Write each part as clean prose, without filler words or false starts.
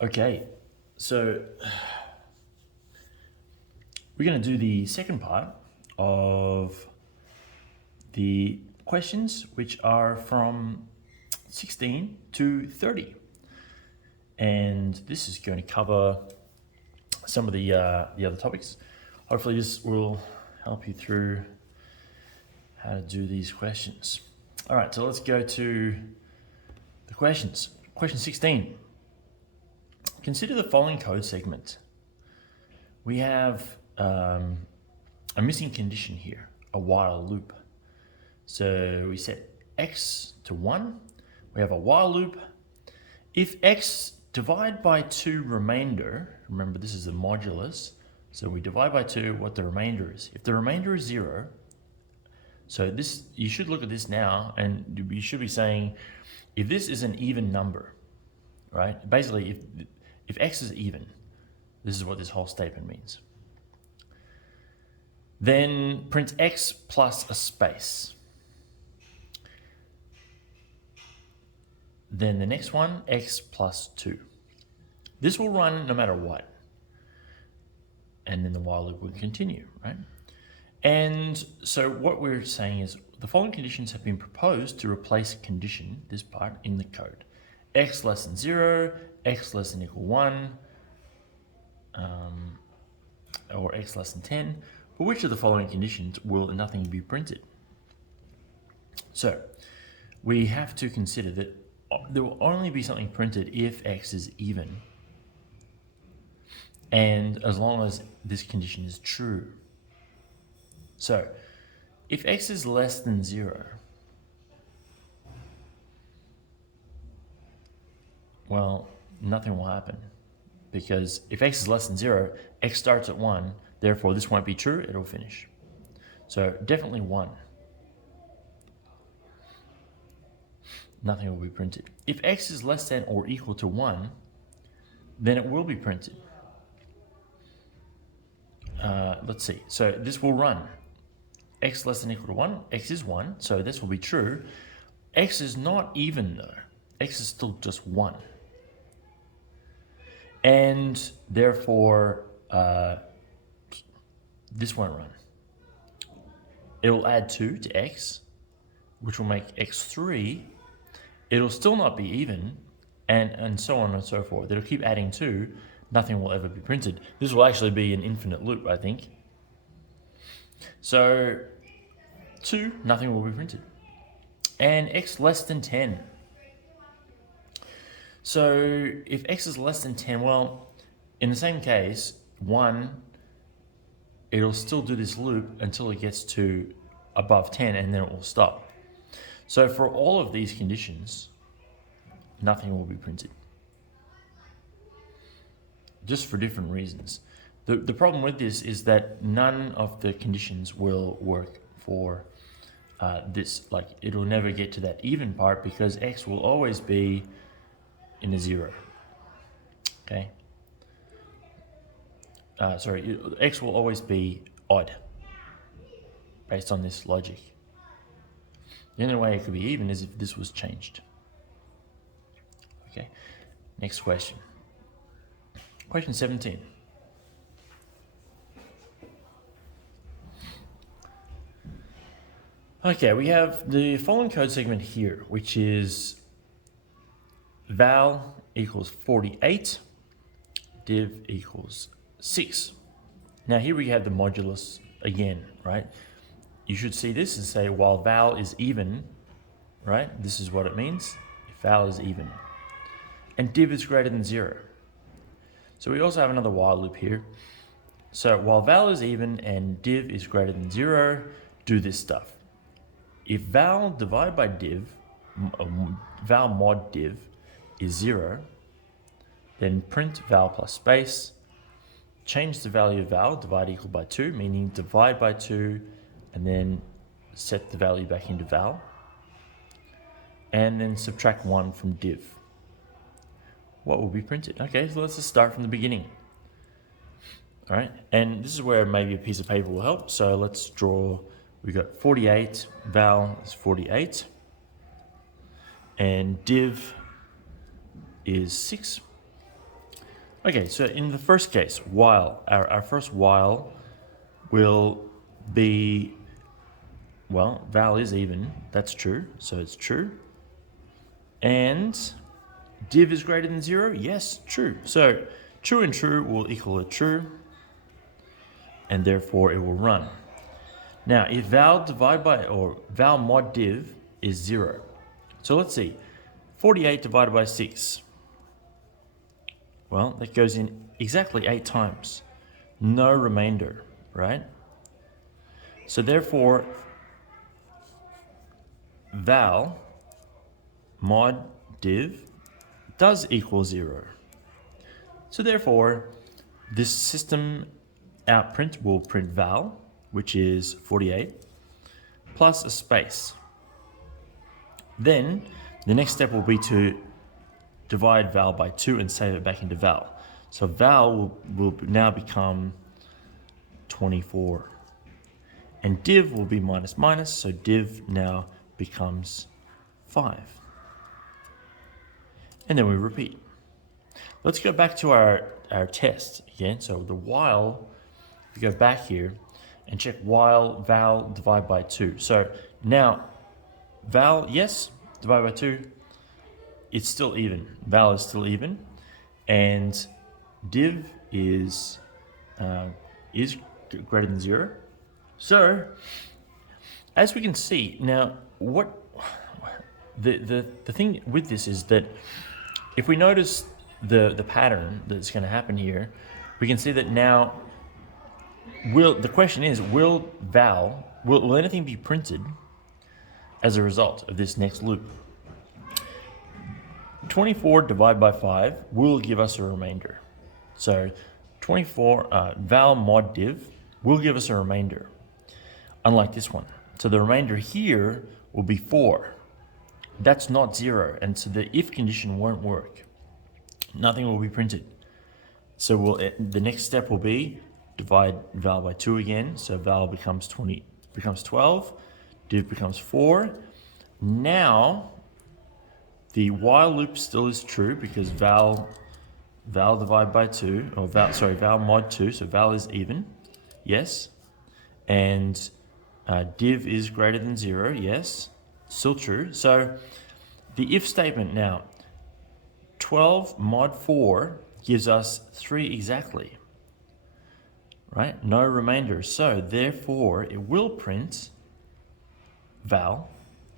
Okay, so we're going to do the second part of the questions, which are from 16 to 30. And this is going to cover some of the other topics. Hopefully this will help you through how to do these questions. All right, so let's go to the questions. Question 16. Consider the following code segment. We have a missing condition here, a while loop. So we set x to 1. We have a while loop. If x divide by 2 remainder, remember this is the modulus, so we divide by 2 what the remainder is. If the remainder is 0, so this, you should look at this now and you should be saying, if this is an even number, right? Basically, if x is even, this is what this whole statement means. Then print x plus a space. Then the next one, x plus 2. This will run no matter what. And then the while loop will continue, right? And so what we're saying is the following conditions have been proposed to replace condition, this part, in the code. X less than 0, x less than equal 1, or x less than 10. For which of the following conditions will nothing be printed? So we have to consider that there will only be something printed if x is even, and as long as this condition is true. So if x is less than 0, well, nothing will happen, because if x is less than 0, x starts at 1, therefore this won't be true, it'll finish. So definitely 1. Nothing will be printed. If x is less than or equal to 1, then it will be printed. Let's see. So this will run. X less than or equal to 1, x is 1, so this will be true. X is not even though. X is still just 1. And therefore, this won't run. It will add 2 to x, which will make x 3. It'll still not be even, and so on and so forth. It'll keep adding 2. Nothing will ever be printed. This will actually be an infinite loop, I think. So 2, nothing will be printed. And x less than 10. So if x is less than 10, well, in the same case, 1, it'll still do this loop until it gets to above 10 and then it will stop. So for all of these conditions, nothing will be printed. Just for different reasons. The problem with this is that none of the conditions will work for this. Like, it'll never get to that even part because x will always be in a 0. Okay? X will always be odd based on this logic. The only way it could be even is if this was changed. Okay, next question. Question 17. Okay, we have the following code segment here, which is val equals 48, div equals 6. Now here we have the modulus again, right? You should see this and say, while val is even, right? This is what it means, if val is even. And div is greater than 0. So we also have another while loop here. So while val is even and div is greater than 0, do this stuff. If val divided by div, val mod div is 0, then print val plus space, change the value of val, divide equal by 2, meaning divide by 2, and then set the value back into val, and then subtract 1 from div. What will be printed? Okay, so let's just start from the beginning. All right, and this is where maybe a piece of paper will help. So let's draw, we got 48, val is 48, and div is 6. Okay, so in the first case, while, our first while will be, well, val is even, that's true, so it's true. And div is greater than 0, yes, true. So true and true will equal a true, and therefore it will run. Now, if val divide by, or val mod div is 0. So let's see, 48 divided by 6. Well, that goes in exactly 8 times. No remainder, right? So therefore, val mod div does equal 0. So therefore, this system outprint will print val, which is 48, plus a space. Then the next step will be to divide val by 2 and save it back into val. So val will now become 24. And div will be minus minus, so div now becomes 5. And then we repeat. Let's go back to our test again. So the while, we go back here and check while val divide by 2. So now val, yes, divide by 2, it's still even. Val is still even, and div is greater than 0. So as we can see now, what the thing with this is that if we notice the pattern that's going to happen here, we can see that now the question is, will anything be printed as a result of this next loop? 24 divided by 5 will give us a remainder. So 24 val mod div will give us a remainder, unlike this one. So the remainder here will be 4. That's not 0, and so the if condition won't work. Nothing will be printed. So the next step will be divide val by 2 again. So val becomes 12, div becomes 4. Now the while loop still is true because val divide by 2, or val mod 2, so val is even, yes. And div is greater than 0, yes, still true. So the if statement now, 12 mod 4 gives us 3 exactly, right? No remainder. So therefore it will print val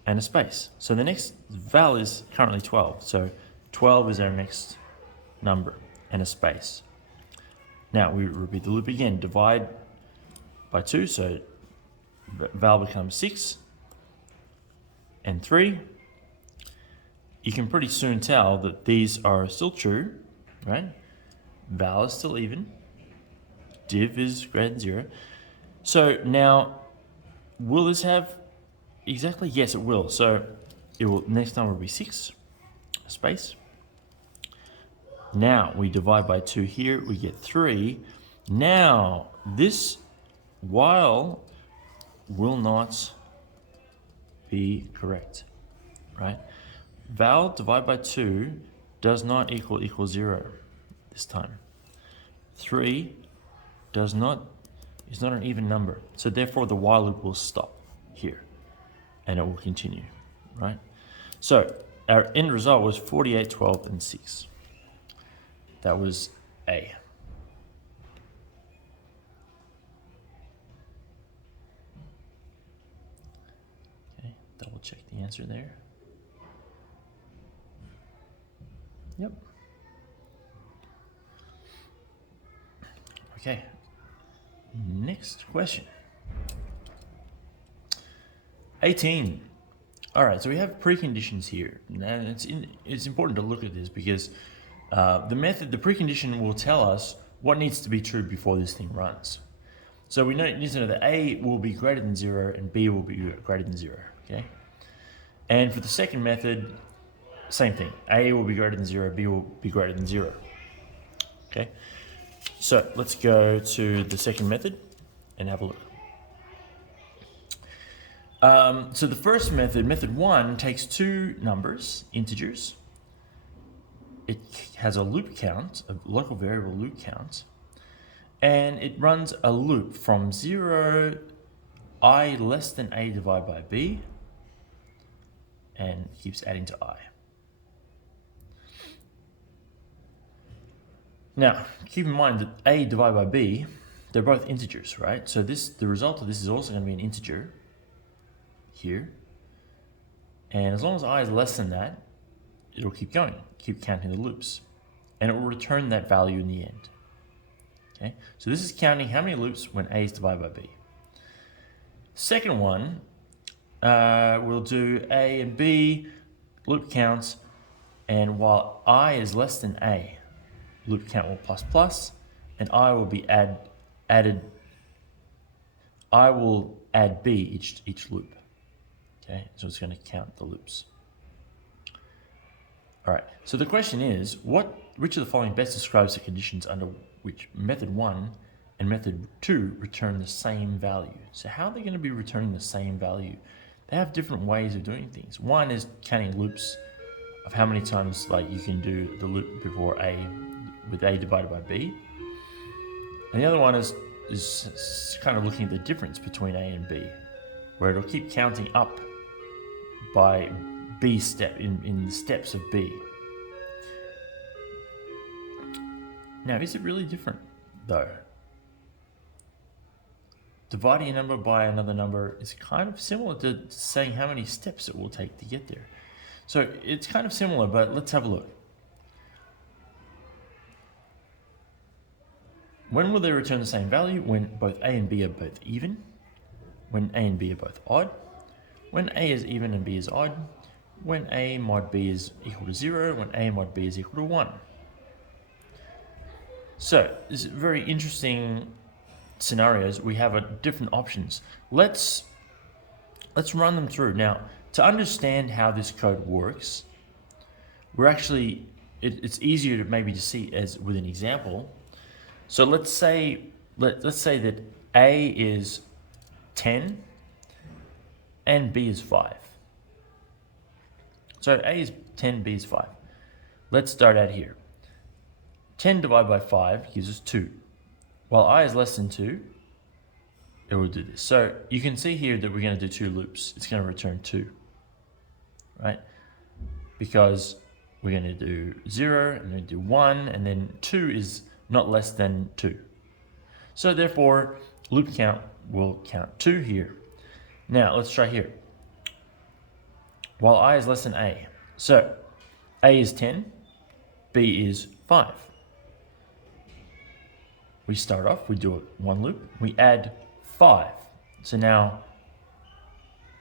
and a space. So the next val is currently 12. So 12 is our next number and a space. Now we repeat the loop again. Divide by 2, so val becomes 6 and 3. You can pretty soon tell that these are still true, right? Val is still even. Div is greater than 0. So now, will this have exactly? Yes, it will. So it will. Next number will be 6, space. Now we divide by 2 here, we get 3. Now this while will not be correct, right? Val divided by 2 does not equal 0 this time. 3 is not an even number. So therefore the while loop will stop here and it will continue, right? So our end result was 48, 12, and 6. That was A. Okay, double check the answer there. Yep. Okay, next question. 18. All right, so we have preconditions here, and it's important to look at this because the precondition will tell us what needs to be true before this thing runs. So we need to know that A will be greater than 0 and B will be greater than 0, okay? And for the second method, same thing. A will be greater than 0, B will be greater than 0, okay? So let's go to the second method and have a look. So the first method, method 1, takes 2 numbers, integers. it has a loop count, a local variable loop count, and it runs a loop from 0, I less than a divided by b, and keeps adding to I. Now, keep in mind that a divided by b, they're both integers, right? So the result of this is also going to be an integer here. And as long as I is less than that, it'll keep going, keep counting the loops. And it will return that value in the end. Okay, so this is counting how many loops when a is divided by b. Second one, we'll do a and b loop counts, and while I is less than a, loop count will plus plus, and I will be added. I will add b each loop. Okay, so it's going to count the loops. All right. So the question is, which of the following best describes the conditions under which method 1 and method 2 return the same value? So how are they going to be returning the same value? They have different ways of doing things. One is counting loops of how many times you can do the loop before a with a divided by b. And the other one is kind of looking at the difference between a and b, where it'll keep counting up by b step in the steps of b. Now, is it really different though? Dividing a number by another number is kind of similar to saying how many steps it will take to get there. So it's kind of similar, but let's have a look. When will they return the same value? When both a and b are both even, when a and b are both odd, when a is even and b is odd, when a mod b is equal to 0, when a mod b is equal to 1. So this is very interesting scenarios. We have different options. Let's run them through. Now, to understand how this code works, we're actually, it's easier to maybe to see as with an example. So let's say that a is 10 and b is 5. So a is 10, b is 5. Let's start out here. 10 divided by 5 gives us 2. While I is less than 2, it will do this. So you can see here that we're going to do 2 loops. It's going to return 2, right? Because we're going to do 0, and then do 1, and then 2 is not less than 2. So therefore, loop count will count 2 here. Now, let's try here. While I is less than a. So, a is 10, b is 5. We start off, we do one loop, we add 5. So now,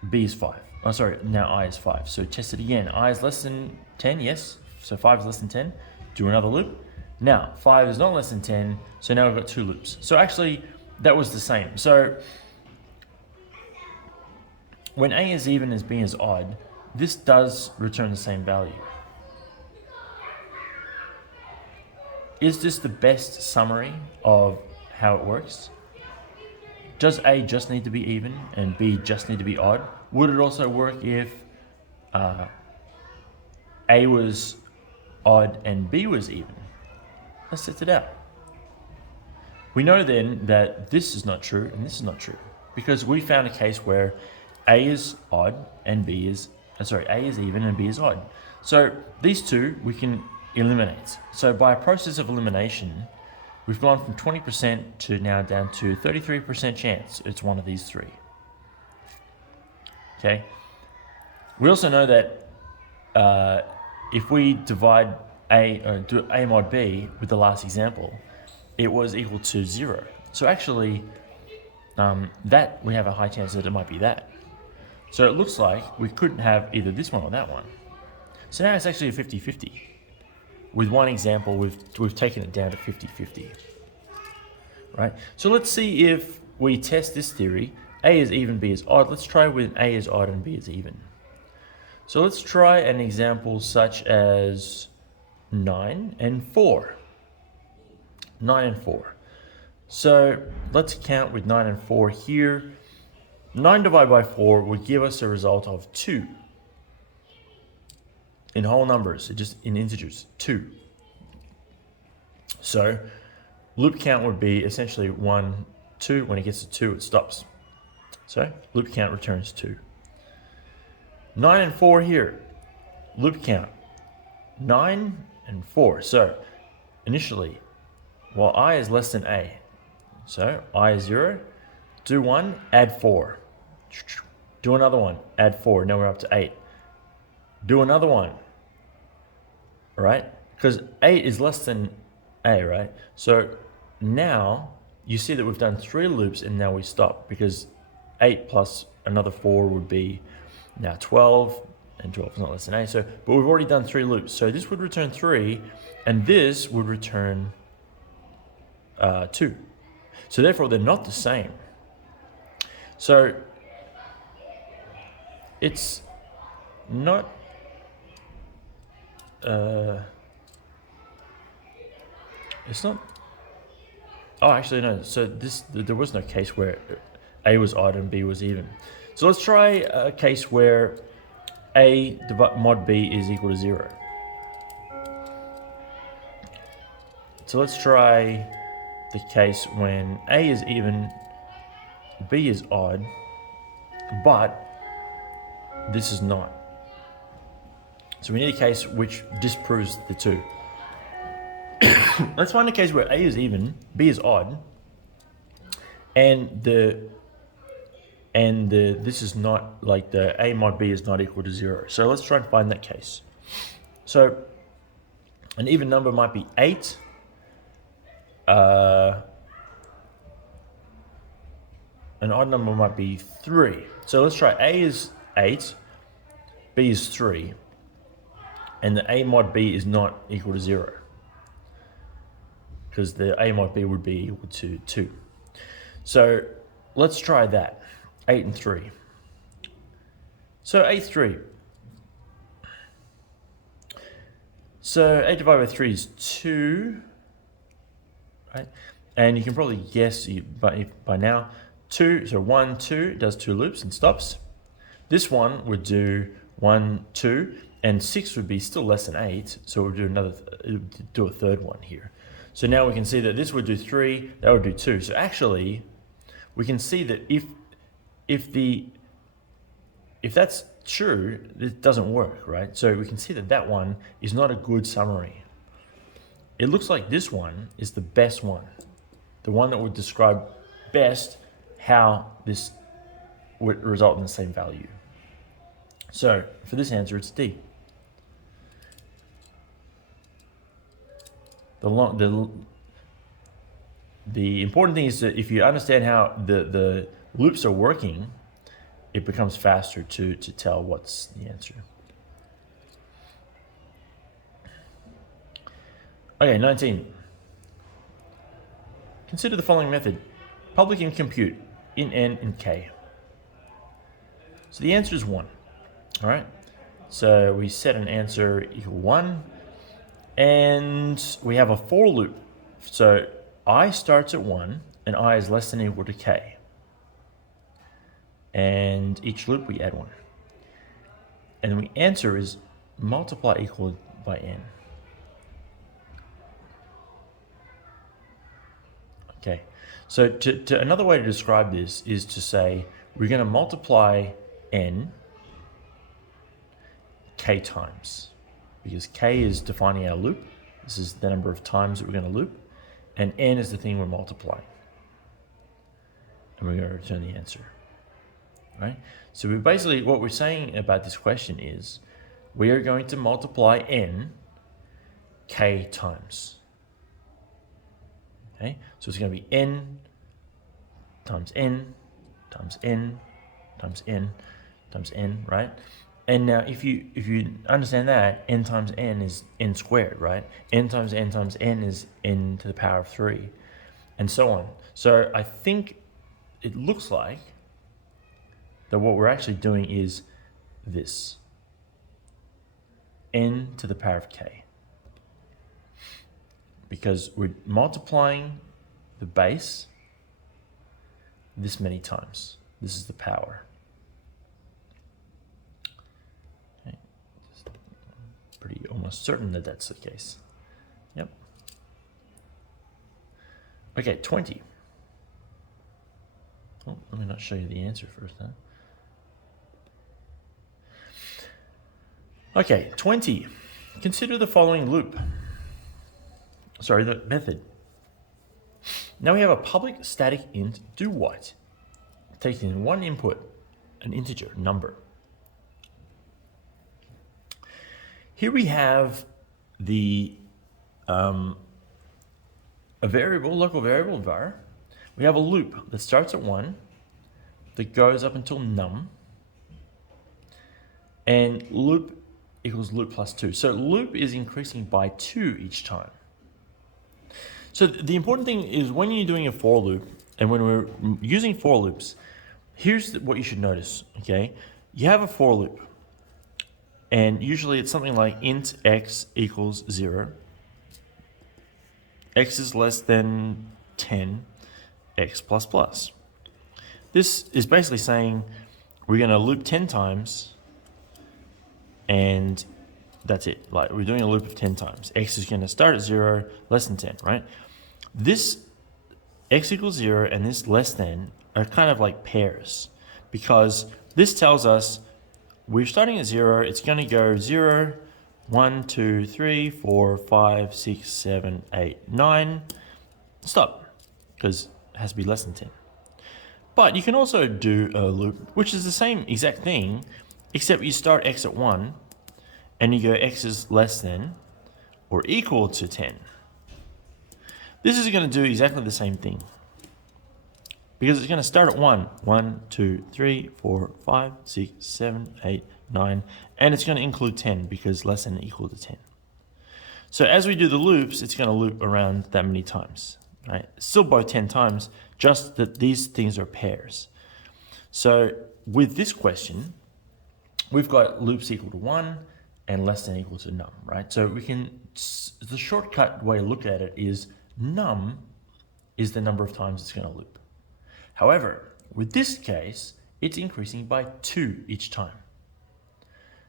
b is 5. Oh, sorry, now I is 5. So test it again. I is less than 10, yes. So 5 is less than 10. Do another loop. Now, 5 is not less than 10, so now we've got 2 loops. So actually, that was the same. So when a is even as b is odd, this does return the same value. Is this the best summary of how it works? Does a just need to be even and b just need to be odd? Would it also work if a was odd and b was even? Let's test it out. We know then that this is not true and this is not true, because we found a case where a is odd and a is even and b is odd. So these two we can eliminate. So by a process of elimination, we've gone from 20% to now down to 33% chance it's one of these three. Okay. We also know that if we divide do a mod b with the last example, it was equal to 0. So actually, that we have a high chance that it might be that. So it looks like we couldn't have either this one or that one. So now it's actually a 50-50. With one example, we've taken it down to 50-50. Right? So let's see if we test this theory. A is even, B is odd. Let's try with A is odd and B is even. So let's try an example such as 9 and 4. 9 and 4. So let's count with 9 and 4 here. 9 divided by 4 would give us a result of 2. in whole numbers, just in integers, 2. So loop count would be essentially 1, 2. When it gets to 2, it stops. So loop count returns 2. 9 and 4 here. Loop count 9 and 4. So initially, while I is less than A, so I is 0, do 1, add 4. Do another one, add 4. Now we're up to 8. Do another one, right? Because 8 is less than A, right? So now you see that we've done 3 loops and now we stop, because 8 plus another 4 would be now 12, and 12 is not less than A. So, but we've already done 3 loops. So this would return 3, and this would return 2. So therefore, they're not the same. So it's not it's not. Oh, actually no. So there was no case where A was odd and B was even. So let's try a case where A mod B is equal to 0. So let's try the case when A is even, B is odd, but this is not. So we need a case which disproves the 2. Let's find a case where A is even, B is odd, and this is not, like the A mod B is not equal to 0. So let's try and find that case. So an even number might be 8. An odd number might be 3. So let's try A is 8, B is 3, and the A mod B is not equal to 0. Because the A mod B would be equal to 2. So let's try that. 8 and 3. So 8, 3. So 8 divided by 3 is 2. Right? And you can probably guess by now, 2, so 1, 2 does 2 loops and stops. This one would do 1, 2, and 6 would be still less than 8, so we'll do a third one here. So now we can see that this would do 3, that would do 2. So actually, we can see that if that's true, it doesn't work, right? So we can see that that one is not a good summary. It looks like this one is the best one, the one that would describe best how this would result in the same value. So for this answer, it's D. The important thing is that if you understand how the loops are working, it becomes faster to tell what's the answer. Okay, 19. Consider the following method. Public and compute in N and K. So the answer is 1. All right. So we set an answer equal 1. And we have a for loop. So I starts at 1 and I is less than or equal to K. And each loop we add 1. And the answer is multiply equal by N. Okay, so to another way to describe this is to say we're going to multiply N K times, because K is defining our loop. This is the number of times that we're going to loop, and N is the thing we're multiplying. And we're going to return the answer, right? So we basically, what we're saying about this question is we are going to multiply N K times. Okay, so it's going to be N times N times N times N times N, right? And now if you understand that, N times N is N squared, right? N times N times N is N to the power of 3, and so on. So I think it looks like that what we're actually doing is this. N to the power of K. Because we're multiplying the base this many times. This is the power. Okay. almost certain that that's the case. Yep. Okay, 20. Oh, let me not show you the answer first, huh? Okay, 20. Consider the following loop. Sorry, the method. Now we have a public static int do what? Taking one input, an integer, number. Here we have the a variable, local variable var. We have a loop that starts at 1, that goes up until num, and loop equals loop plus 2. So loop is increasing by 2 each time. So the important thing is when you're doing a for loop, and when we're using for loops, here's what you should notice, okay? You have a for loop, and usually it's something like int x equals 0, x is less than 10, x plus plus. This is basically saying we're going to loop 10 times, and that's it. Like, we're doing a loop of 10 times. X is going to start at 0, less than 10, right? This x equals 0 and this less than are kind of like pairs, because this tells us we're starting at 0. It's going to go 0, 1, 2, 3, 4, 5, 6, 7, 8, 9. Stop, because it has to be less than 10. But you can also do a loop, which is the same exact thing, except you start x at 1, and you go x is less than or equal to 10. This is going to do exactly the same thing, because it's going to start at 1, 1, 2, 3, 4, 5, 6, 7, 8, 9, and it's going to include 10 because less than or equal to 10. So as we do the loops, it's going to loop around that many times, right? Still both 10 times, just that these things are pairs. So with this question, we've got loops equal to 1 and less than or equal to num, right? So we can, the shortcut way to look at it is num is the number of times it's going to loop. However, with this case, it's increasing by 2 each time,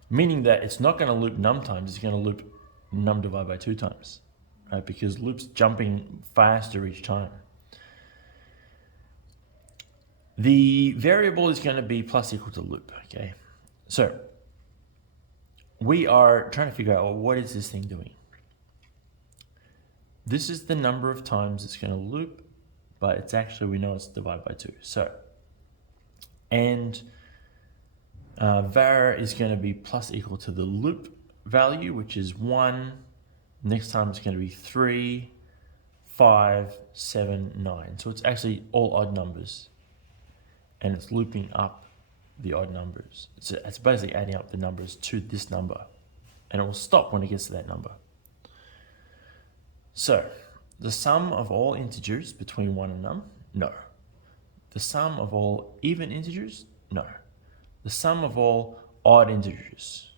meaning that it's not going to loop num times, it's going to loop num divided by 2 times, right? Because loop's jumping faster each time. The variable is going to be plus equal to loop, okay? So we are trying to figure out, well, what is this thing doing? This is the number of times it's going to loop, but it's actually, we know it's divided by 2. So, and var is going to be plus equal to the loop value, which is 1. Next time it's going to be 3, 5, 7, 9. So it's actually all odd numbers, and it's looping up the odd numbers. It's basically adding up the numbers to this number, and it will stop when it gets to that number. So the sum of all integers between 1 and num? No. The sum of all even integers? No. The sum of all odd integers.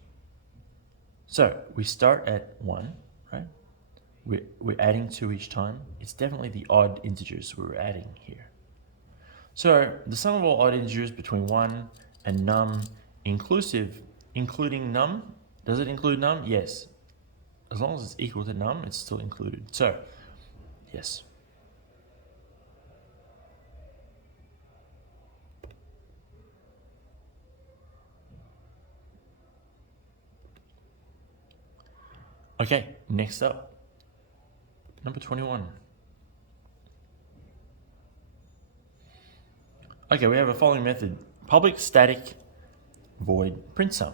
So we start at 1, right? We're adding 2 each time. It's definitely the odd integers we're adding here. So the sum of all odd integers between 1 and num including num. Does it include num? Yes. As long as it's equal to num, it's still included. So, yes. Okay, next up, number 21. Okay, we have a following method. Public static void print sum.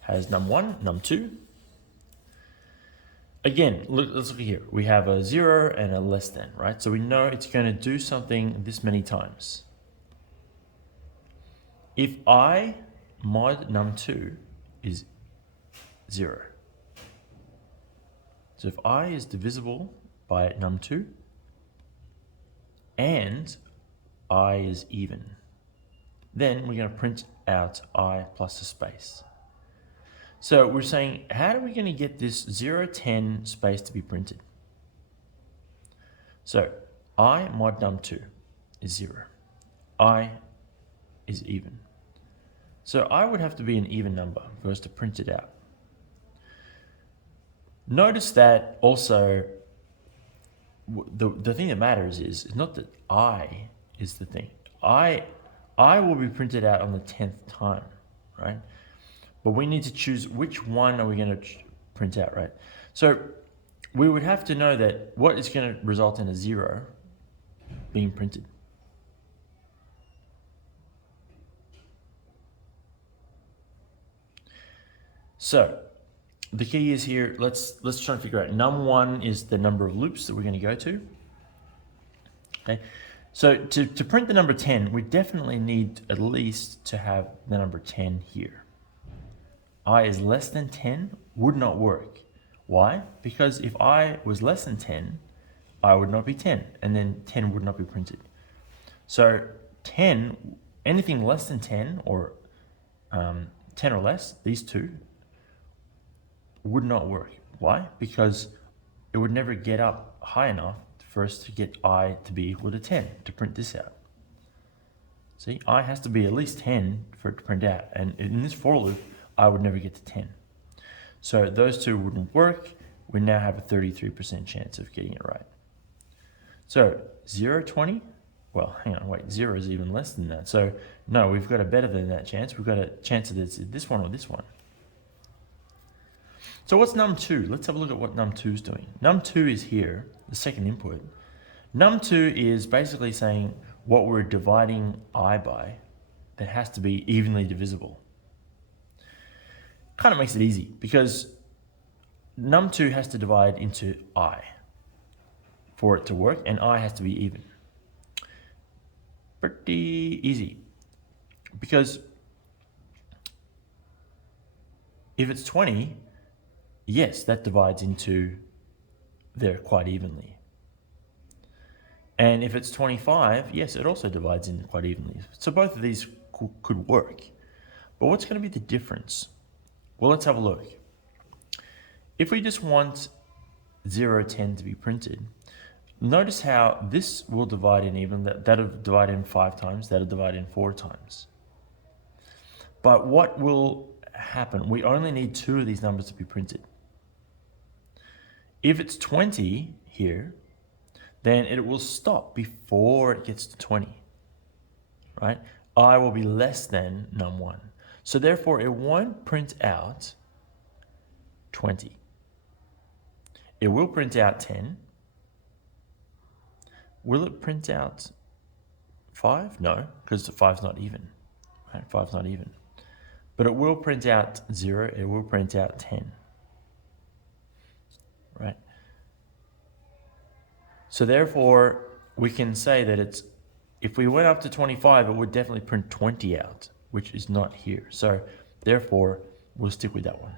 Has num1, num2. Again, let's look here. We have a 0 and a less than, right? So we know it's going to do something this many times. If I mod num2 is 0. So if I is divisible by num2 and I is even, then we're going to print out I plus a space. So we're saying, how are we going to get this 0, 10 space to be printed? So I mod num2 is 0. I is even. So I would have to be an even number for us to print it out. Notice that also the thing that matters is not that I is the thing. I will be printed out on the 10th time, right? But we need to choose which one are we going to print out, right? So we would have to know that what is going to result in a 0 being printed. So the key is here, let's try to figure out num1 is the number of loops that we're going to go to. Okay, so to print the number 10, we definitely need at least to have the number 10 here. I is less than 10 would not work. Why? Because if I was less than 10, I would not be 10, and then 10 would not be printed. So 10, anything less than 10 or 10 or less, these two, would not work. Why? Because it would never get up high enough for us to get I to be equal to 10 to print this out. See, I has to be at least 10 for it to print out, and in this for loop, I would never get to 10. So those two wouldn't work. We now have a 33% chance of getting it right. So 0, 20, well, hang on, wait, 0 is even less than that. So no, we've got a better than that chance. We've got a chance of this one or this one. So what's num2? Let's have a look at what num2 is doing. Num2 is here, the second input. Num2 is basically saying what we're dividing I by that has to be evenly divisible. Kind of makes it easy because num2 has to divide into I for it to work, and I has to be even. Pretty easy, because if it's 20, yes, that divides into there quite evenly. And if it's 25, yes, it also divides in quite evenly. So both of these could work. But what's going to be the difference? Well, let's have a look. If we just want 0, 10 to be printed, notice how this will divide in even, that'll divide in 5 times, that'll divide in 4 times. But what will happen? We only need 2 of these numbers to be printed. If it's 20 here, then it will stop before it gets to 20, right? I will be less than num1. So therefore, it won't print out 20. It will print out 10. Will it print out 5? No, because the 5's not even, right? 5's not even. But it will print out 0. It will print out 10, right? So therefore, we can say that it's, if we went up to 25, it would definitely print 20 out, which is not here. So therefore, we'll stick with that one.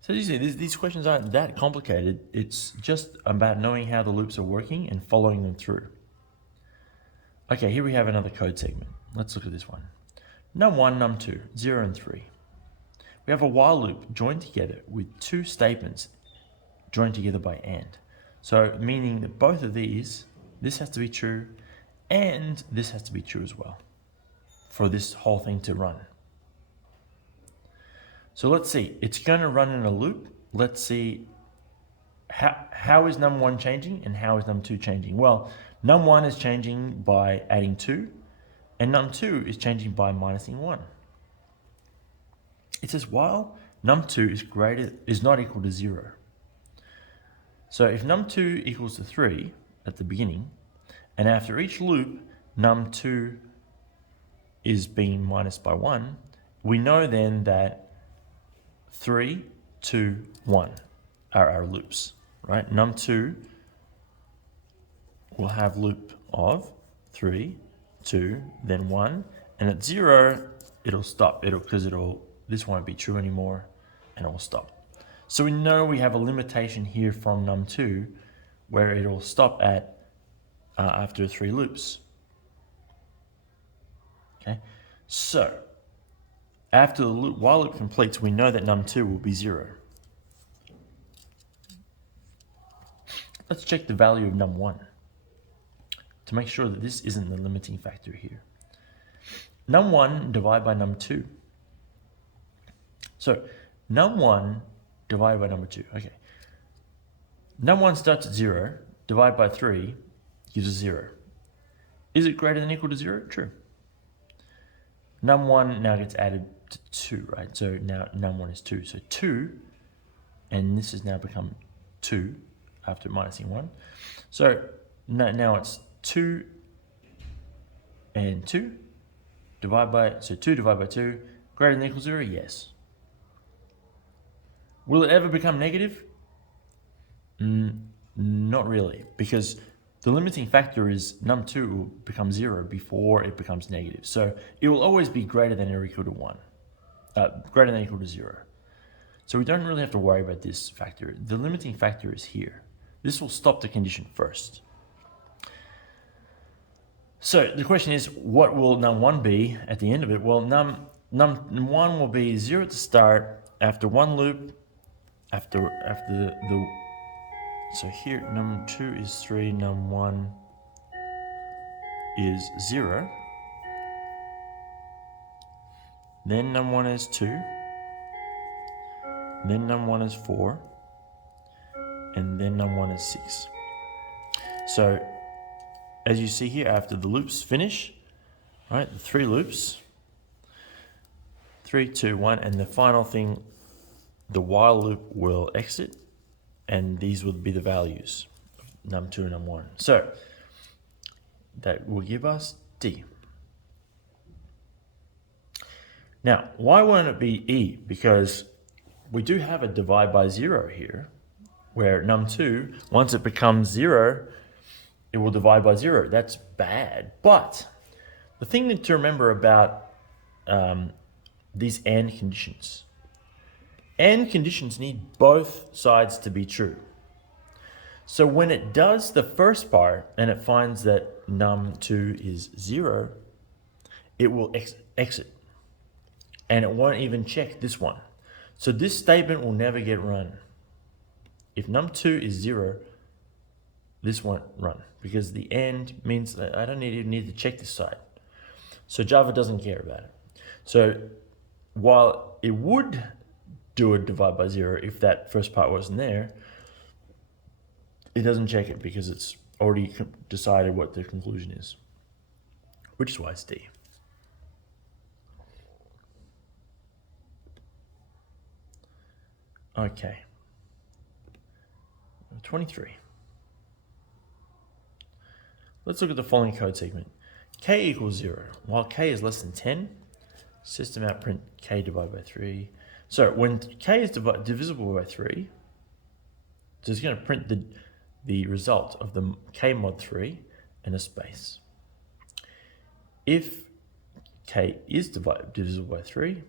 So as you see, these questions aren't that complicated. It's just about knowing how the loops are working and following them through. Okay, here we have another code segment. Let's look at this one. Num1, num2, 0 and 3. We have a while loop joined together with 2 statements joined together by AND. So meaning that both of these, this has to be true and this has to be true as well for this whole thing to run. So let's see, it's going to run in a loop. Let's see how is num1 changing and how is num2 changing. Well, num1 is changing by adding 2 and num2 is changing by minusing 1. It says while num2 is not equal to 0. So if num2 equals to 3 at the beginning, and after each loop num2 is being minused by 1, we know then that 3, 2, 1 are our loops, right? Num2 will have loop of 3, 2, then 1, and at 0 it'll stop. This won't be true anymore, and it will stop. So we know we have a limitation here from num2 where it'll stop at after 3 loops. Okay, so after the while loop completes, we know that num2 will be 0. let's check the value of num1 to make sure that this isn't the limiting factor here. Num1 divided by num2. So num1 divided by num2. Okay. Num1 starts at 0, divided by 3 gives us 0. Is it greater than or equal to 0? True. Num1 now gets added to 2, right? So now num1 is 2. So 2, and this has now become 2 after minusing 1. So now it's 2 and 2 divided by, so 2 divided by 2, greater than or equal to 0? Yes. Will it ever become negative? Not really, because the limiting factor is num2 will become 0 before it becomes negative. So it will always be greater than or equal to 1, greater than or equal to 0. So we don't really have to worry about this factor. The limiting factor is here. This will stop the condition first. So the question is, what will num1 be at the end of it? Well, num1 will be 0 at the start, after one loop, after the so here num2 is 3, num1 is 0, then num1 is 2, then num1 is 4, and then num1 is 6. So as you see here, after the loops finish, right, the 3 loops, 3, 2, 1, and the final thing, the while loop will exit, and these would be the values of num2 and num1. So that will give us D. Now, why won't it be E? Because we do have a divide by 0 here, where num2, once it becomes 0, it will divide by 0. That's bad. But the thing to remember about these AND conditions, AND conditions need both sides to be true. So when it does the first part and it finds that num2 is 0, it will exit. And it won't even check this one. So this statement will never get run. If num2 is 0, this won't run, because the AND means that I don't even need to check this side. So Java doesn't care about it. So while it would do a divide by 0 if that first part wasn't there, it doesn't check it because it's already decided what the conclusion is, which is why it's D. Okay. 23. Let's look at the following code segment. K equals 0. While K is less than 10, system out print K divided by 3. So when K is divisible by 3, so it's going to print the result of the K mod 3 and a space. If K is divisible by 3,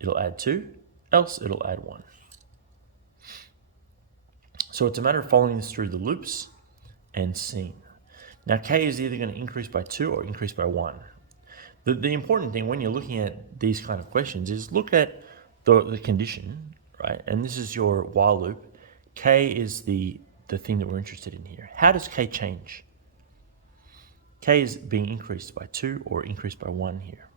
it'll add 2, else it'll add 1. So it's a matter of following this through the loops and seeing. Now K is either going to increase by 2 or increase by 1. The important thing when you're looking at these kind of questions is look at the condition, right? And this is your while loop. K is the thing that we're interested in here. How does K change? K is being increased by 2 or increased by 1 here.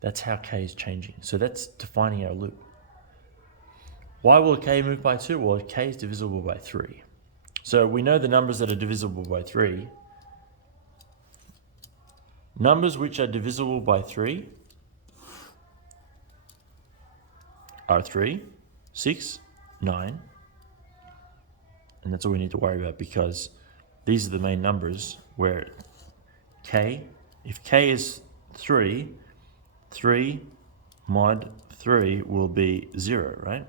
That's how K is changing. So that's defining our loop. Why will K move by 2? Well, K is divisible by 3. So we know the numbers that are divisible by 3. Numbers which are divisible by 3 are 3, 6, 9. And that's all we need to worry about, because these are the main numbers where K, if K is 3, 3 mod 3 will be 0, right?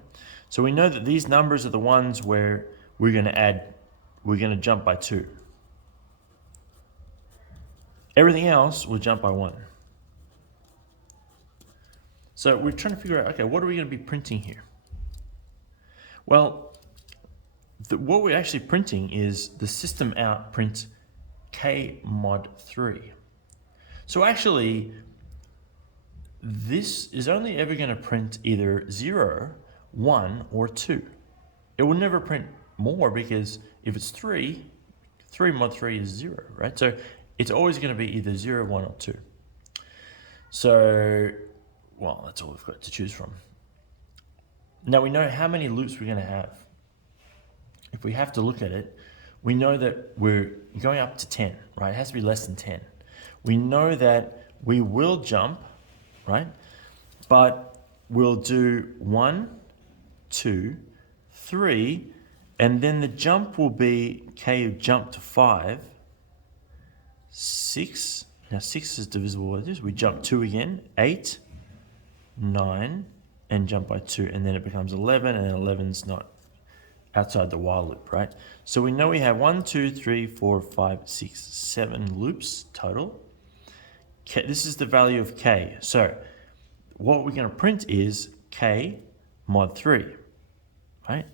So we know that these numbers are the ones where we're going to jump by 2. Everything else will jump by 1. So we're trying to figure out, okay, what are we going to be printing here? Well, what we're actually printing is the system out print K mod 3. So actually, this is only ever going to print either 0, 1, or 2. It will never print more because if it's 3, 3 mod 3 is 0, right? So it's always going to be either 0, 1, or 2. So, well, that's all we've got to choose from. Now we know how many loops we're going to have. If we have to look at it, we know that we're going up to 10, right? It has to be less than 10. We know that we will jump, right? But we'll do 1, 2, 3, and then the jump will be k jump to 5, 6. Now 6 is divisible by this. We jump 2 again, 8, 9, and jump by 2, and then it becomes 11, and 11's not outside the while loop, right? So we know we have 1, 2, 3, 4, 5, 6, 7 loops total. K, this is the value of k. So what we're going to print is k mod 3, right?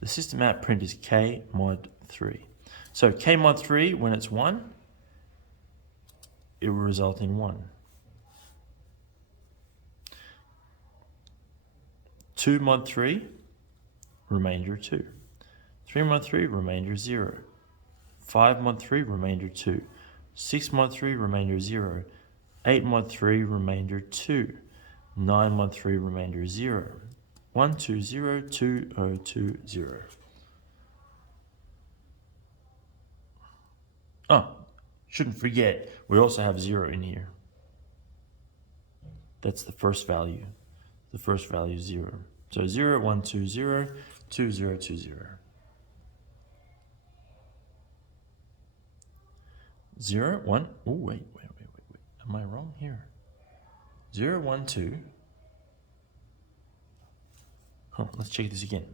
The system out print is k mod 3. So k mod 3, when it's 1, it will result in 1. 2 mod 3, remainder 2. 3 mod 3, remainder 0. 5 mod 3, remainder 2. 6 mod 3, remainder 0. 8 mod 3, remainder 2. 9 mod 3, remainder 0. 1, 2, 0, 2, 0, 2, 0. Oh, shouldn't forget, we also have 0 in here. That's the first value. The first value is 0. So 0, 1, 2, 0, 2, 0, 2, 0. 0, 1, oh, wait. Am I wrong here? 0, 1, 2. Oh, let's check this again.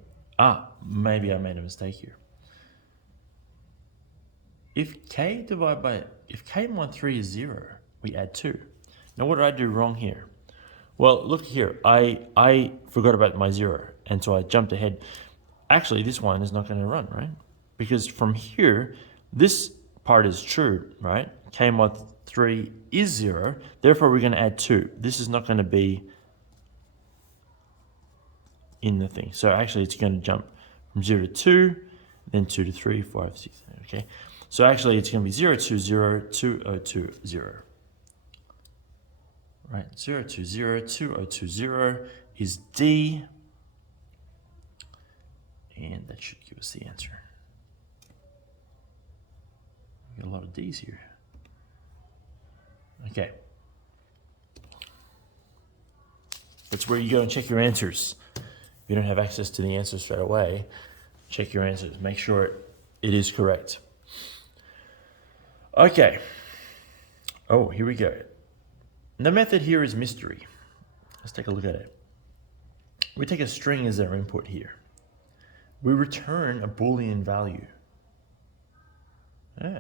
Maybe I made a mistake here. If k mod 3 is 0, we add 2. Now what did I do wrong here? Well, look here, I forgot about my 0, and so I jumped ahead. Actually, this one is not going to run, right? Because from here, this part is true, right? K mod 3 is 0, therefore we're going to add 2. This is not going to be in the thing. So actually it's going to jump from 0 to 2, then 2 to 3, 5, 6, okay? So actually it's going to be 0, 2, 0, 2, 0, 2, 0. Right, 0, 2, 0, 2, 0, 2, 0 is D, and that should give us the answer. We got a lot of D's here. Okay. That's where you go and check your answers. If you don't have access to the answer straight away, check your answers. Make sure it is correct. Okay. Oh, here we go. The method here is mystery. Let's take a look at it. We take a string as our input here. We return a Boolean value.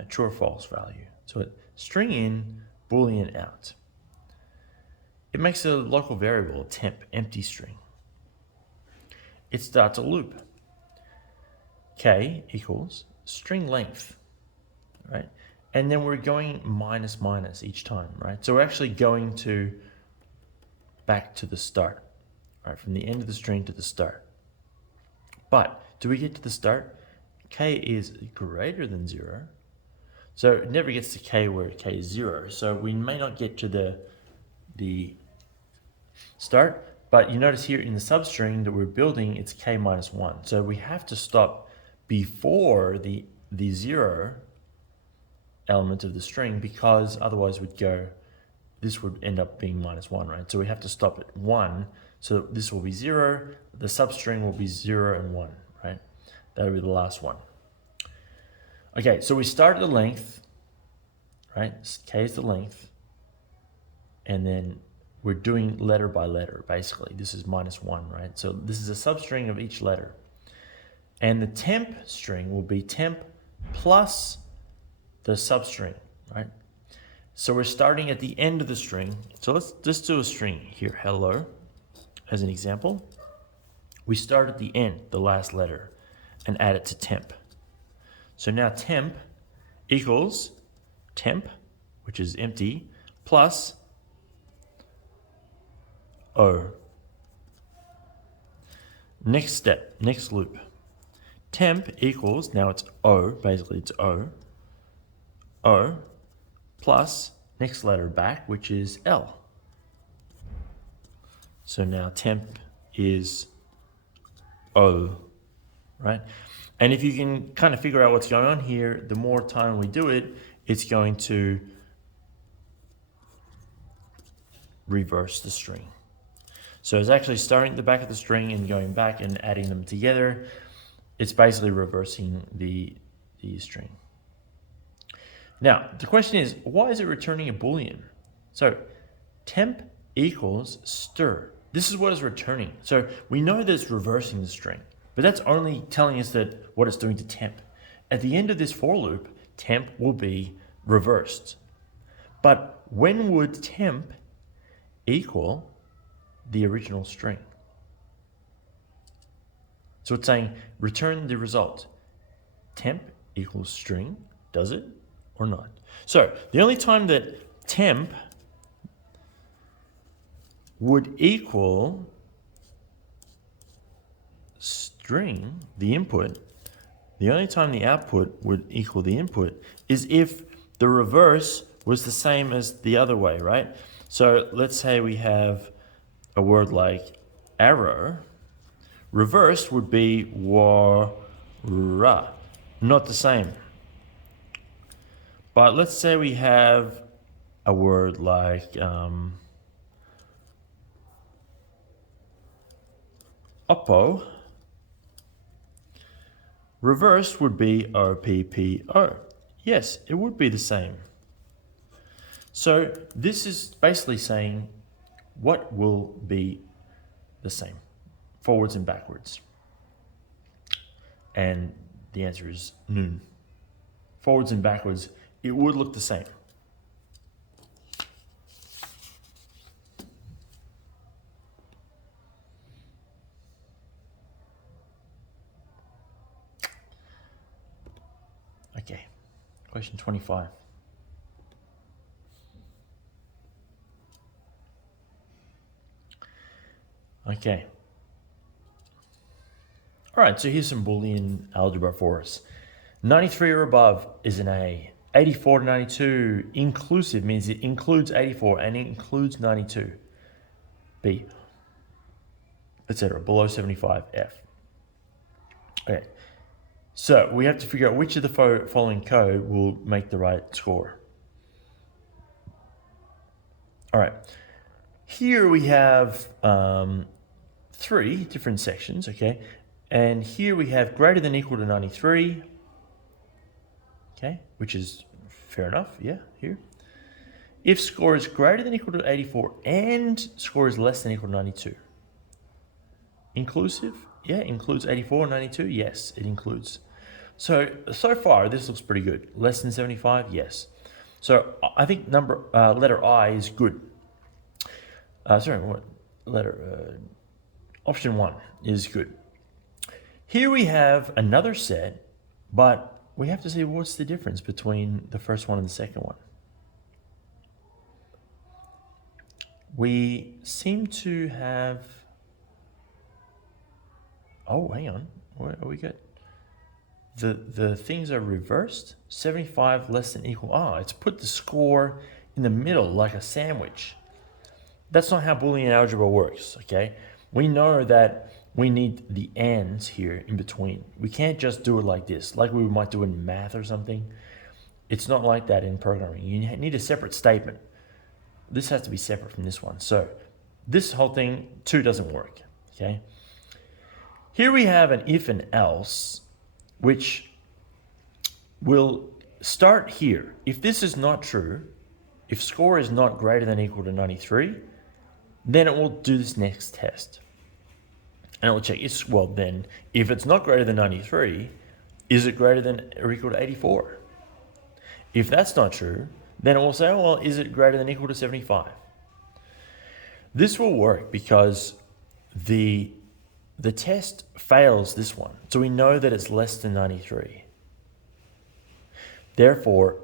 True or false value. So string in, Boolean out. It makes a local variable, a temp, empty string. It starts a loop. K equals string length, right? And then we're going minus minus each time, right? So we're actually going back to the start, right? From the end of the string to the start. But do we get to the start? K is greater than 0. So it never gets to K where K is 0. So we may not get to the start, but you notice here in the substring that we're building, it's K minus 1. So we have to stop before the 0 element of the string, because otherwise this would end up being minus 1, right? So we have to stop at 1. So this will be 0. The substring will be 0 and 1, right? That'll be the last one. Okay, so we start at the length, right? K is the length. And then we're doing letter by letter, basically. This is minus 1, right? So this is a substring of each letter. And the temp string will be temp plus the substring, right? So we're starting at the end of the string. So let's just do a string here, hello, as an example. We start at the end, the last letter, and add it to temp. So now temp equals temp, which is empty, plus O. Next step, next loop. temp equals, now it's O, basically it's O plus next letter back, which is L. So now temp is O, right? And if you can kind of figure out what's going on here, the more time we do it, it's going to reverse the string. So it's actually starting at the back of the string and going back and adding them together. It's basically reversing the string. Now, the question is, why is it returning a Boolean? So temp equals stir. This is what it's returning. So we know that it's reversing the string, but that's only telling us that what it's doing to temp. At the end of this for loop, temp will be reversed. But when would temp equal the original string? So it's saying return the result. Temp equals string, does it or not? So the only time that temp would equal string, the input, the only time the output would equal the input is if the reverse was the same as the other way, right? So let's say we have a word like arrow. Reversed would be wa-ra, not the same. But let's say we have a word like oppo. Reversed would be O-P-P-O. Yes, it would be the same. So this is basically saying what will be the same, forwards and backwards. And the answer is nun. Forwards and backwards, it would look the same. Okay, question 25. Okay. All right, so here's some Boolean algebra for us. 93 or above is an A. 84 to 92 inclusive means it includes 84 and it includes 92. B, etc. Below 75, F. Okay, so we have to figure out which of the following code will make the right score. All right, here we have 3 different sections, okay? And here we have greater than equal to 93, okay, which is fair enough, yeah, here. If score is greater than equal to 84 and score is less than equal to 92. Inclusive, yeah, includes 84 and 92, yes, it includes. So far, this looks pretty good. Less than 75, yes. So I think letter I is good. Option 1 is good. Here we have another set, but we have to see what's the difference between the first one and the second one. We seem to have, oh, hang on, what are we good? The things are reversed, 75 less than equal, it's put the score in the middle like a sandwich. That's not how Boolean algebra works, okay? We know that we need the ands here in between. We can't just do it like this, like we might do in math or something. It's not like that in programming. You need a separate statement. This has to be separate from this one. So this whole thing, 2 doesn't work, okay? Here we have an if and else, which will start here. If this is not true, if score is not greater than equal to 93, then it will do this next test. And it will check, then, if it's not greater than 93, is it greater than or equal to 84? If that's not true, then it will say, well, is it greater than equal to 75? This will work because the test fails this one. So we know that it's less than 93. Therefore,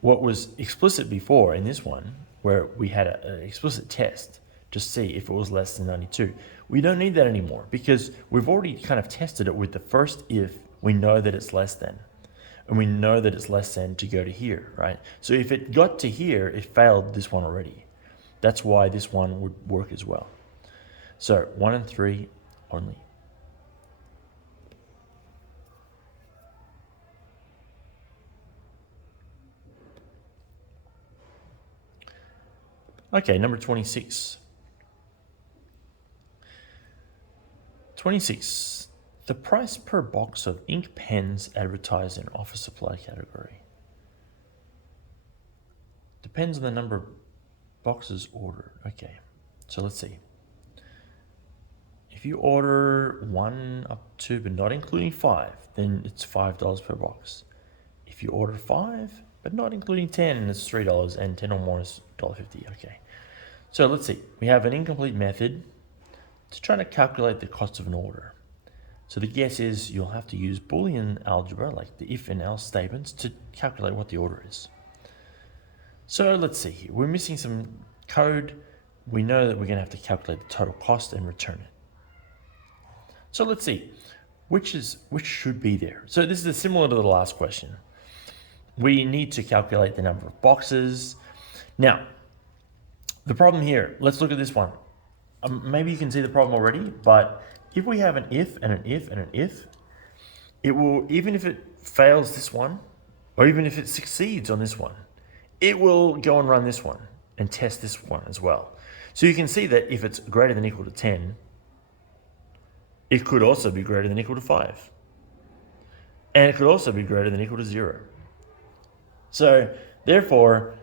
what was explicit before in this one, where we had an explicit test, just see if it was less than 92. We don't need that anymore because we've already kind of tested it with the first if we know that it's less than. And we know that it's less than to go to here, right? So if it got to here, it failed this one already. That's why this one would work as well. So 1 and 3 only. Okay, number 26. 26. The price per box of ink pens advertised in office supply category. Depends on the number of boxes ordered. Okay, so let's see. If you order 1 up to, but not including 5, then it's $5 per box. If you order 5, but not including 10, it's $3, and 10 or more is $1.50. Okay. So let's see. We have an incomplete method to try to calculate the cost of an order. So the guess is you'll have to use Boolean algebra, like the if and else statements, to calculate what the order is. So let's see here. We're missing some code. We know that we're going to have to calculate the total cost and return it. So let's see. Which should be there? So this is similar to the last question. We need to calculate the number of boxes. Now, the problem here, let's look at this one. Maybe you can see the problem already, but if we have an if and an if and an if, it will, even if it fails this one, or even if it succeeds on this one, it will go and run this one and test this one as well. So you can see that if it's greater than or equal to 10, it could also be greater than or equal to 5. And it could also be greater than or equal to 0. So therefore,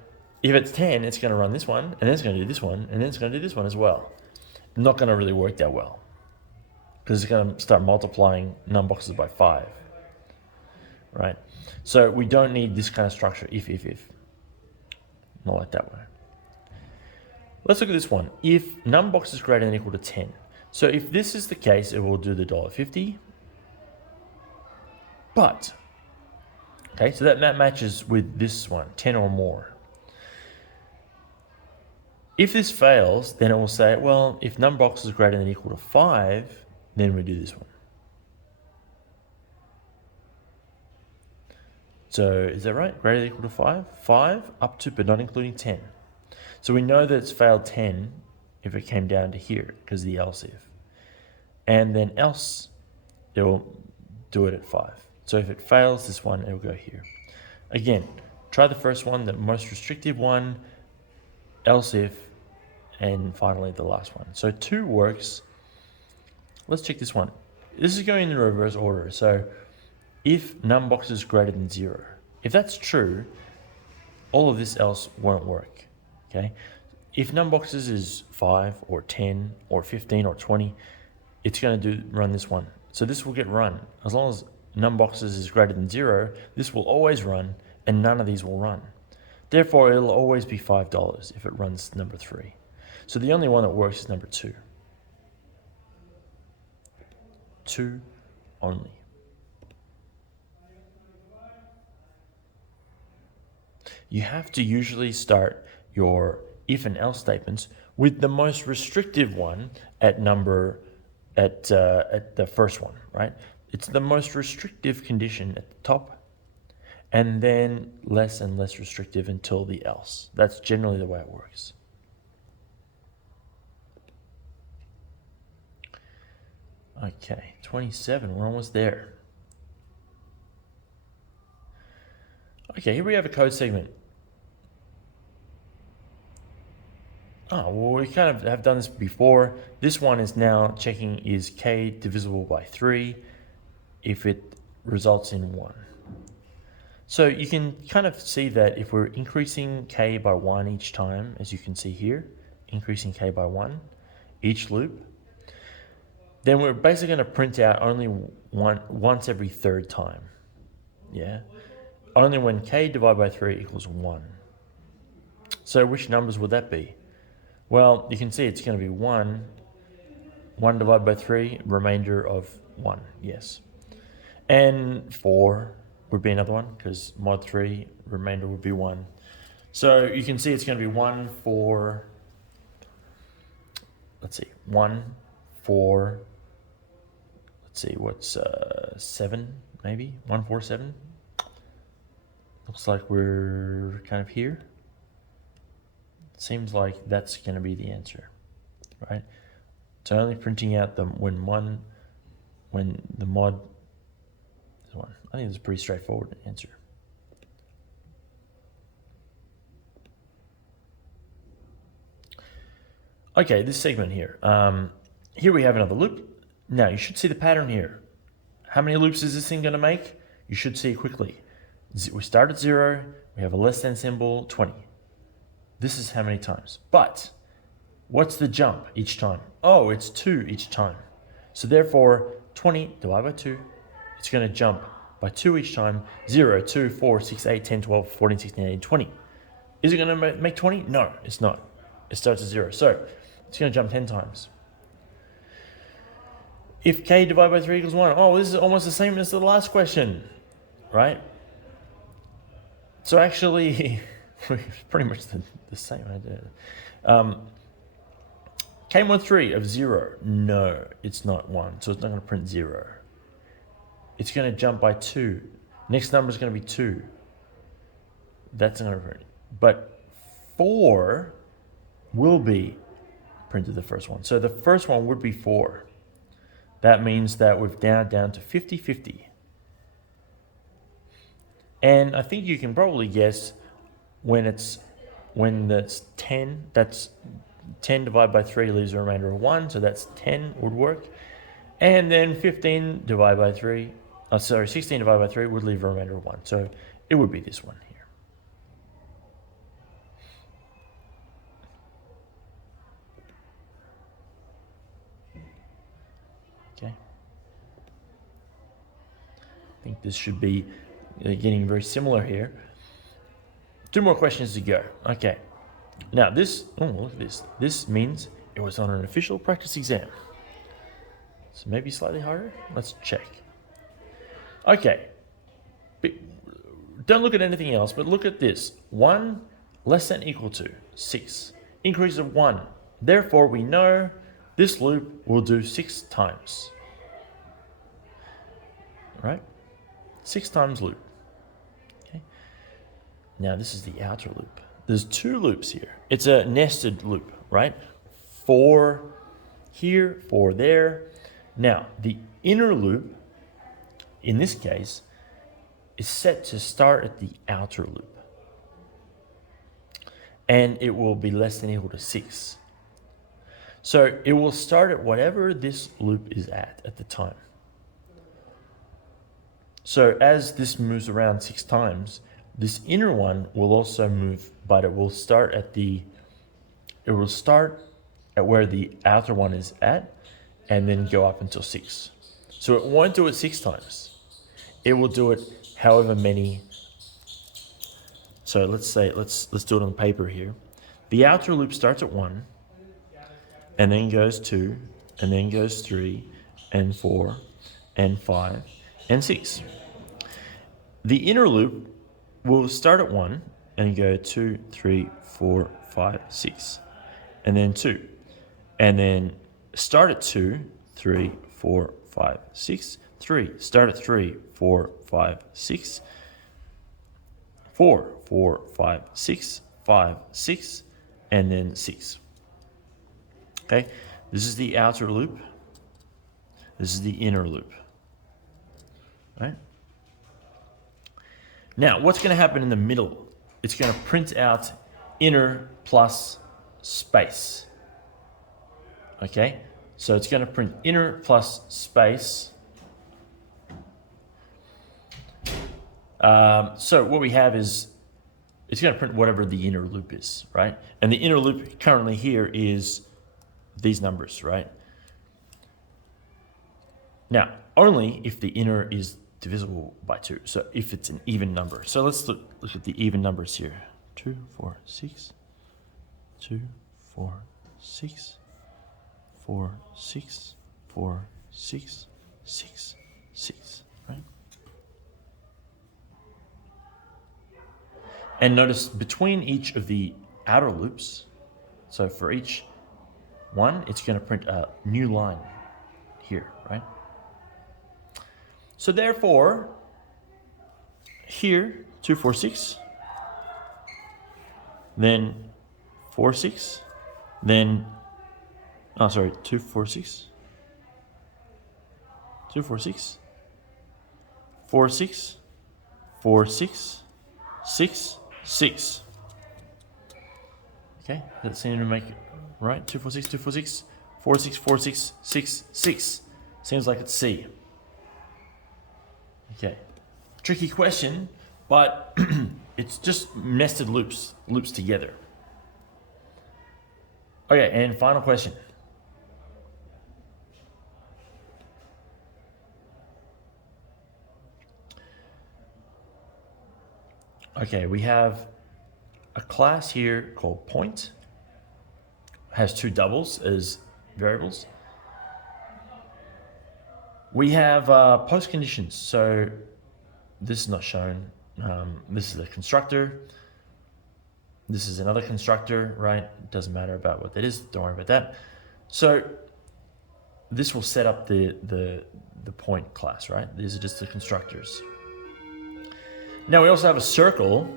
if it's 10, it's going to run this one, and then it's going to do this one, and then it's going to do this one as well. Not going to really work that well, because it's going to start multiplying num boxes by 5, right? So we don't need this kind of structure, if. Not like that one. Let's look at this one. If num box is greater than or equal to 10. So if this is the case, it will do the $1.50. But, okay, so that matches with this one, 10 or more. If this fails, then it will say, well, if num box is greater than or equal to 5, then we do this one. So is that right? Greater than or equal to 5? 5 up to, but not including 10. So we know that it's failed 10 if it came down to here, because of the else if. And then else, it will do it at 5. So if it fails this one, it will go here. Again, try the first one, the most restrictive one, else if, and finally the last one. So 2 works. Let's check this one. This is going in the reverse order. So if num box is greater than 0, if that's true, all of this else won't work. Okay. If num boxes is 5 or 10 or 15 or 20, it's going to run this one. So this will get run. As long as num boxes is greater than 0, this will always run, and none of these will run. Therefore, it'll always be $5 if it runs number 3. So the only one that works is number 2. 2 only. You have to usually start your if and else statements with the most restrictive one at the first one, right? It's the most restrictive condition at the top, and then less and less restrictive until the else. That's generally the way it works. Okay, 27, we're almost there. Okay, here we have a code segment. Oh, well, we kind of have done this before. This one is now checking is k divisible by 3 if it results in 1. So you can kind of see that if we're increasing k by 1 each time, as you can see here, increasing k by 1 each loop, then we're basically going to print out only once every third time. Yeah, only when k divided by 3 equals 1. So which numbers would that be? Well, you can see it's going to be 1 divided by 3, remainder of 1, yes. And 4 would be another one, because mod 3, remainder would be 1. So you can see it's going to be 1, 4, let's see, 1, 4, let's see, what's 7, maybe? 1, 4, 7. Looks like we're kind of here. Seems like that's going to be the answer, right? It's only printing out when the mod is 1. I think it's a pretty straightforward answer. Okay, this segment here. Here we have another loop. Now you should see the pattern here. How many loops is this thing going to make? You should see it quickly. We start at 0, we have a less than symbol, 20. This is how many times. But what's the jump each time? Oh, it's 2 each time. So therefore, 20 divided by 2, it's going to jump by 2 each time. 0, 2, 4, 6, 8, 10, 12, 14, 16, 18, 20. Is it going to make 20? No, it's not. It starts at 0. So it's going to jump 10 times. If k divided by 3 equals 1, oh, this is almost the same as the last question, right? So actually, pretty much the same idea. K mod 3 of 0, no, it's not 1, so it's not going to print 0. It's going to jump by 2. Next number is going to be 2. That's not going to print. But 4 will be printed the first one. So the first one would be 4. That means that we've down to 50-50. And I think you can probably guess when that's 10, that's 10 divided by 3 leaves a remainder of 1, so that's 10 would work. And then 16 divided by 3 would leave a remainder of 1. So it would be this one here. Okay. I think this should be getting very similar here. 2 more questions to go. Okay. Now this, oh, look at this. This means it was on an official practice exam. So maybe slightly harder. Let's check. Okay. Don't look at anything else, but look at this. 1 less than equal to 6. Increase of 1. Therefore, we know this loop will do 6 times. Right? 6 times loop. Okay. Now this is the outer loop. There's 2 loops here. It's a nested loop, right? 4 here, 4 there. Now, the inner loop, in this case, is set to start at the outer loop. And it will be less than or equal to 6. So it will start at whatever this loop is at the time. So as this moves around 6 times, this inner one will also move, but it will start at where the outer one is at, and then go up until 6. So it won't do it 6 times. It will do it however many. So let's do it on paper here. The outer loop starts at 1, and then goes 2, and then goes 3, and 4, and 5, and 6. The inner loop will start at 1 and go 2, 3, 4, 5, 6, and then 2, and then start at 2, 3, 4, 5, 6, 3, start at 3, 4, 5, 6, 4, 4, 5, 6, 5, 6, and then 6. Okay, this is the outer loop. This is the inner loop. Right? Now, what's going to happen in the middle? It's going to print out inner plus space. Okay, so it's going to print inner plus space. So what we have is it's going to print whatever the inner loop is, right? And the inner loop currently here is these numbers, right? Now, only if the inner is divisible by 2. So if it's an even number. So let's look at the even numbers here. 2, 4, 6, 2, 4, 6, 4, 6, 4, 6, 6, 6, right? And notice between each of the outer loops, so for each 1, it's going to print a new line here, right? So therefore, here, 246, then 46, then, 246, 246, 46, 46, 6, 6. Okay, that seems to make it right. 246, 246, 46, 46, 6, 6. Seems like it's C. Okay, tricky question, but it's just nested loops together. Okay, and final question. Okay, we have a class here called point, has 2 doubles as variables. We have post conditions, so this is not shown. This is a constructor. This is another constructor, right? It doesn't matter about what that is, don't worry about that. So this will set up the point class, right? These are just the constructors. Now we also have a circle,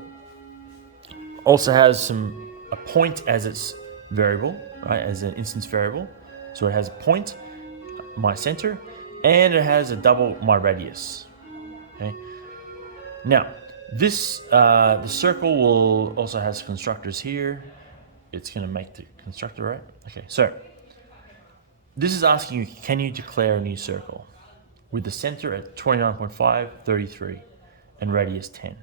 also has a point as its variable, right? As an instance variable. So it has a point, my center, and it has a double, my radius. Okay. Now this the circle will also has constructors here. It's going to make the constructor, right? Okay. So this is asking you, can you declare a new circle with the center at 29.5, 33, and radius 10?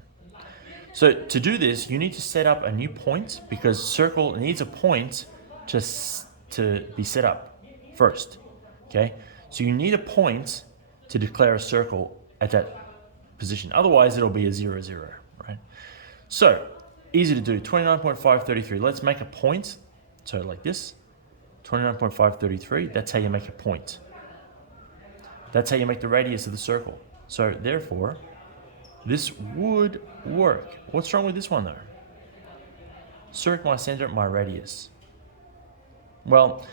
So to do this, you need to set up a new point, because circle needs a point to be set up first. Okay, so you need a point to declare a circle at that position. Otherwise, it'll be a 0, 0, right? So easy to do. 29.5, 33. Let's make a point. So like this, 29.5, 33. That's how you make a point. That's how you make the radius of the circle. So therefore, this would work. What's wrong with this one though? Circ my center, my radius. Well,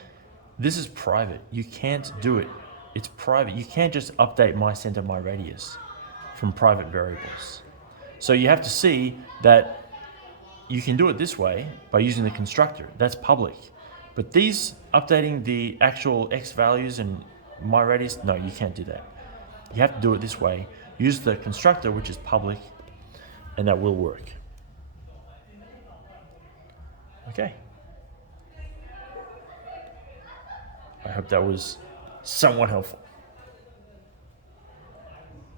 this is private. You can't do it. It's private. You can't just update my center, my radius from private variables. So you have to see that you can do it this way by using the constructor. That's public. But these, updating the actual X values and my radius, no, you can't do that. You have to do it this way. Use the constructor, which is public, and that will work. Okay. I hope that was somewhat helpful.